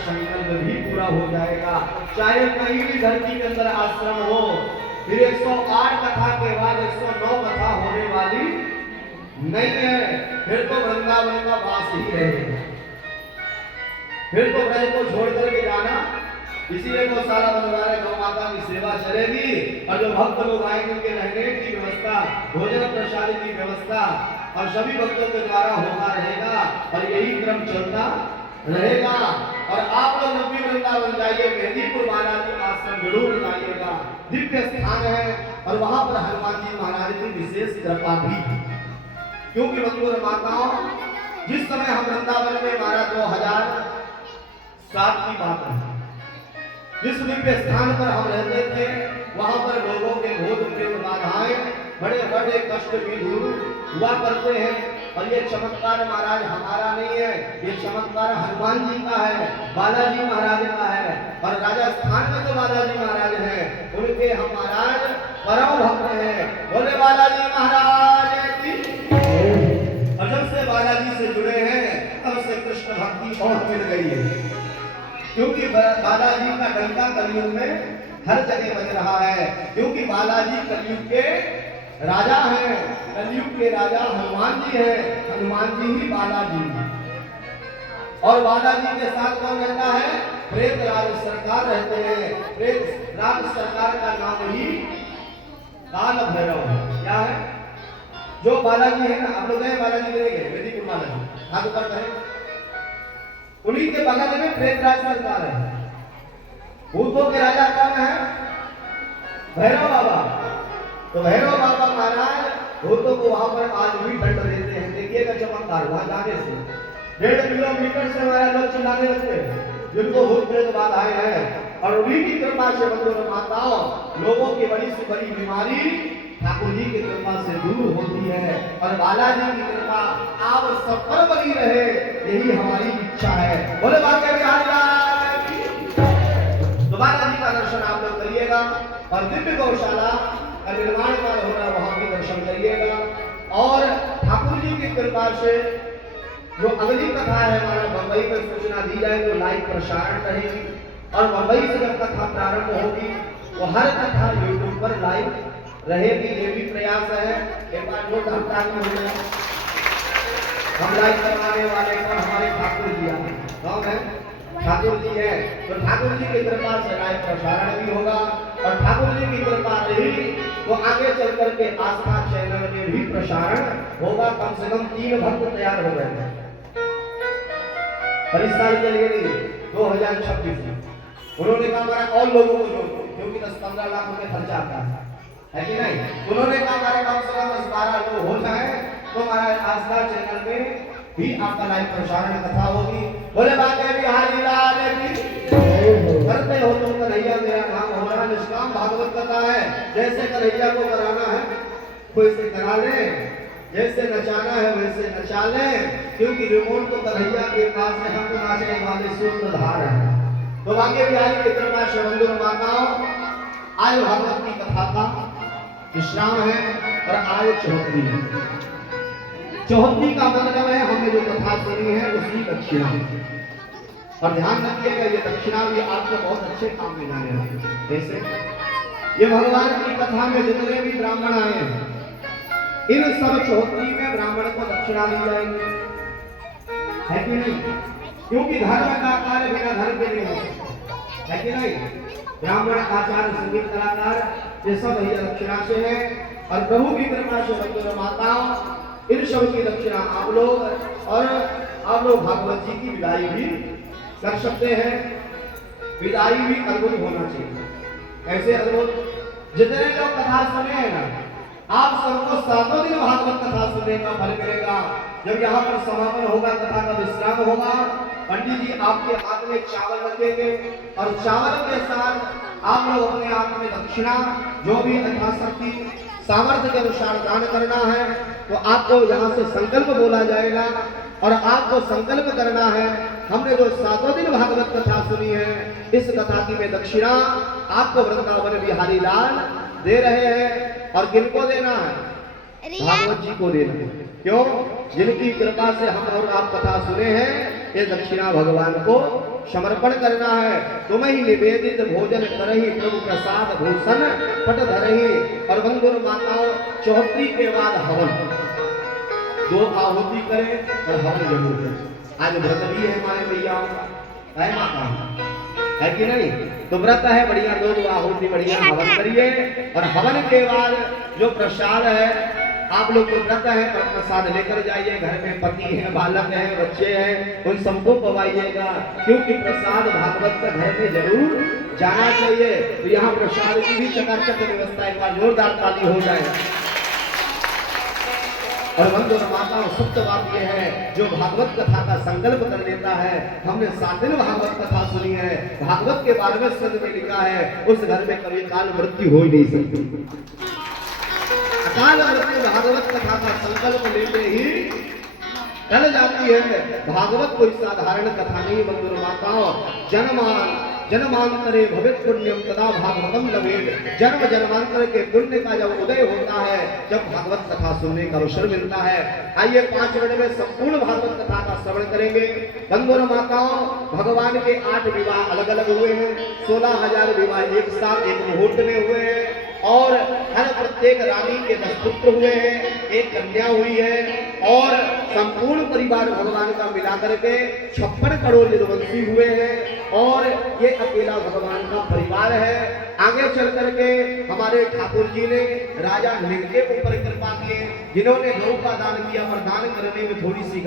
संकल्प भी पूरा हो जाएगा। चाहे कहीं भी धरती के अंदर आश्रम हो, फिर 108 कथा के बाद 109 कथा होने वाली नहीं है। फिर तो वृंदावन का वास ही रहेगा, फिर तो ब्रज को छोड़ करके जाना। इसीलिए गौशाला बनवा रहे, गौ माता की सेवा चलेगी और जो भक्त लोग आएंगे उनके रहने की व्यवस्था, भोजन प्रसाद की व्यवस्था और सभी भक्तों के द्वारा होता रहेगा और यही क्रम चलता रहेगा। और आप लोग जब भी वृंदावन जाइए, मेहंदीपुर बालाजी आश्रम जरूर जाइएगा। दिव्य स्थान है और वहां पर हनुमान जी महाराज की विशेष कृपा भी है। क्योंकि बंधुओं माताओं, जिस समय हम वृंदावन में महाराज 2007 की बात है, जिस दिव्य स्थान पर हम रहते थे, वहां पर लोगों के भूत प्रेत बाधाएं, बड़े बड़े कष्ट भी दूर हुआ करते हैं। और ये चमत्कार महाराज हमारा नहीं है, ये चमत्कार हनुमान जी का है, बालाजी महाराज का है। और राजस्थान में जो बालाजी महाराज हैं, उनके हम महाराज परम भक्त हैं। बोले बालाजी महाराज की। और जब से बालाजी से जुड़े हैं, तब से कृष्ण भक्ति और मिल गई है। क्योंकि बालाजी का डंका कलयुग में हर जगह बज रहा है। क्योंकि बालाजी कलयुग के राजा हैं, कलयुग के राजा हनुमान जी हैं, हनुमान जी ही बालाजी हैं। और बालाजी के साथ कौन रहता है? प्रेत राज सरकार रहते हैं। प्रेत राज सरकार का नाम ही काल भैरव है। क्या है? जो बालाजी है ना, आप लोग गए बालाजी गए, वेदिक बालाजी हाथ ऊपर करें, उन्हीं के बगल में प्रेत राज सरकार है। भूतों के राजा कौन है? भैरव बाबा। तो भैरव बाबा महाराज भूतों को वहां पर आज भी दंड देते हैं। देखिएगा चमत्कार, वहां जाने से 1.5 किलोमीटर से हमारे लोग चिल्लाने लगते हैं, जिनको भूत प्रेत बाधाएं हैं। और उन्हीं की कृपा से बंधुओं माताओं, लोगों की बड़ी से बड़ी बीमारी ठाकुर जी की कृपा से दूर होती है। और बालाजी की कृपा आप सब पर बनी रहे, यही हमारी इच्छा है। बोले बाके बिहारी की। तो बालाजी का दर्शन आप लोग करिएगा और दिव्य गौशाला का निर्माण कार्य हो रहा है, वहां भी दर्शन करिएगा। और ठाकुर जी की कृपा से जो अगली कथा है, हमारा बंबई में सूचना दी जाए तो लाइव प्रसारण रहेगी। और बंबई से जब कथा प्रारंभ होगी, वो हर कथा यूट्यूब पर लाइव रहेगी। ये भी प्रयास है। एक बार जो घंटा में हो गया, हम लाइव करवाने वाले को हमारे ठाकुर जी हैं। कौन है? ठाकुर जी है। तो ठाकुर जी की कृपा से लाइव प्रसारण भी होगा। और ठाकुर जी की कृपा रही तो आगे चल करके आस्था चैनल में भी प्रसारण होगा। कम से कम 3 भक्त तैयार हो गए हैं। इस साल के लिए 2026 में उन्होंने कहा हमारा और लोगों को जोड़ो, क्योंकि 10-15 लाख रुपए खर्चा आता है कि नहीं। उन्होंने कहा हमारे कम से कम 10-12 लोग हो जाए तो हमारा आस्था चैनल में भी आपका लाइव प्रसारण कथा होगी। बोले बाके बिहारी लाल की। करते हो तुम कन्हैया, मेरा नाम हो रहा निष्काम भागवत कथा है। जैसे कन्हैया को कराना है वैसे करा ले, जैसे नचाना है वैसे नचा ले, क्योंकि रिमोट तो कन्हैया के पास है, हम तो नाचने वाले सूत्रधार हैं। तो बाके बिहारी की कृपा से बंधुओं माताओं, आज भागवत की कथा का विश्राम है और आज चौहत्तरी है। चौहत्तरी का मतलब है हमने जो कथा सुनी है उसकी दक्षिणा। और ध्यान रखिएगा, ये दक्षिणा भी आपको बहुत अच्छे काम में जाने वाली है। जैसे ये भगवान की कथा में जितने भी ब्राह्मण आए हैं, इन सब चौहत्तरी में ब्राह्मण को दक्षिणा दी जाएगी, है कि नहीं? क्योंकि धर्म का कार्य बिना धर्म के नहीं हो सकता, है कि नहीं? ब्राह्मण, आचार्य, संगीत कलाकार, ये सब ही दक्षिणा से है। और प्रभु की कृपा से बंधुओं माताओं, इन सब की दक्षिणा आप लोग, और आप लोग भागवत जी की विदाई भी कर सकते हैं। विदाई भी अद्भुत होना चाहिए। ऐसे अद्भुत जितने लोग कथा सुने हैं ना, आप सबको 7 दिन भागवत कथा सुनने का फल मिलेगा। जब यहाँ पर समापन होगा, कथा का विश्राम होगा, पंडित जी आपके हाथ में चावल रखेंगे और चावल के साथ आप लोग अपने हाथ में दक्षिणा, जो भी यथाशक्ति सामर्थ्य के अनुसार दान करना है, तो आपको यहाँ से संकल्प बोला जाएगा और आपको संकल्प करना है। हमने जो 7 दिन भागवत कथा सुनी है, इस कथा की में दक्षिणा आपको वृंदावन बिहारी लाल दे रहे हैं। और किनको देना है? भागवत जी को देना। क्यों? जिनकी कृपा से हम और आप कथा सुने हैं, ये दक्षिणा भगवान को समर्पण करना है। तुम ही निवेदित भोजन करही प्रभु प्रसाद भूषण पट धरही। और बंधु माताओं, चौथी के बाद हवन, 2 आहुति करें और हवन जरूर करें। आज व्रत भी है हमारे भैया, है माता, है कि नहीं? तो व्रत है, बढ़िया 2 आहुति बढ़िया हवन करिए। और हवन के बाद जो प्रसाद है, आप लोग को व्रत है तो प्रसाद लेकर जाइए। घर में पति है, बालक है, बच्चे हैं, उन सबको पवाइएगा, क्योंकि प्रसाद भागवत का घर में जरूर जाना चाहिए। तो यहाँ प्रसाद की भी चकाचक व्यवस्था, एक बार जोरदार ताली हो जाए। और बंधु और माताओं, सत्य बात यह है, जो भागवत कथा का संकल्प कर लेता है, हमने 7 दिन भागवत कथा सुनी है, भागवत के 12वें स्कंद में लिखा है, उस घर में कभी काल मृत्यु हो ही नहीं सकती। अकाल मृत्यु भागवत कथा का संकल्प लेते ही टल जाती है। भागवत कोई साधारण कथा नहीं बंधु और माताओं। जन्मांतरे भवित पुण्यम तदा भागवतम लभेत। जन्म जन्मांतर के पुण्य का जब उदय होता है, जब भागवत कथा सुनने का अवसर मिलता है। आइए 5 मिनट में संपूर्ण भागवत कथा का श्रवण करेंगे। बंधु और माताओं, भगवान के 8 विवाह अलग अलग हुए हैं, 16,000 विवाह एक साथ एक मुहूर्त में हुए हैं। और हर प्रत्येक रानी के 10 पुत्र हुए हैं, 1 कन्या हुई है। और संपूर्ण परिवार भगवान का मिलाकर के 56 करोड़ यदुवंशी हुए हैं। और ये अकेला भगवान का परिवार है। आगे चल करके हमारे ठाकुर जी ने राजा निग के ऊपर कृपा किए, जिन्होंने गौ का दान किया, पर दान करने में थोड़ी सी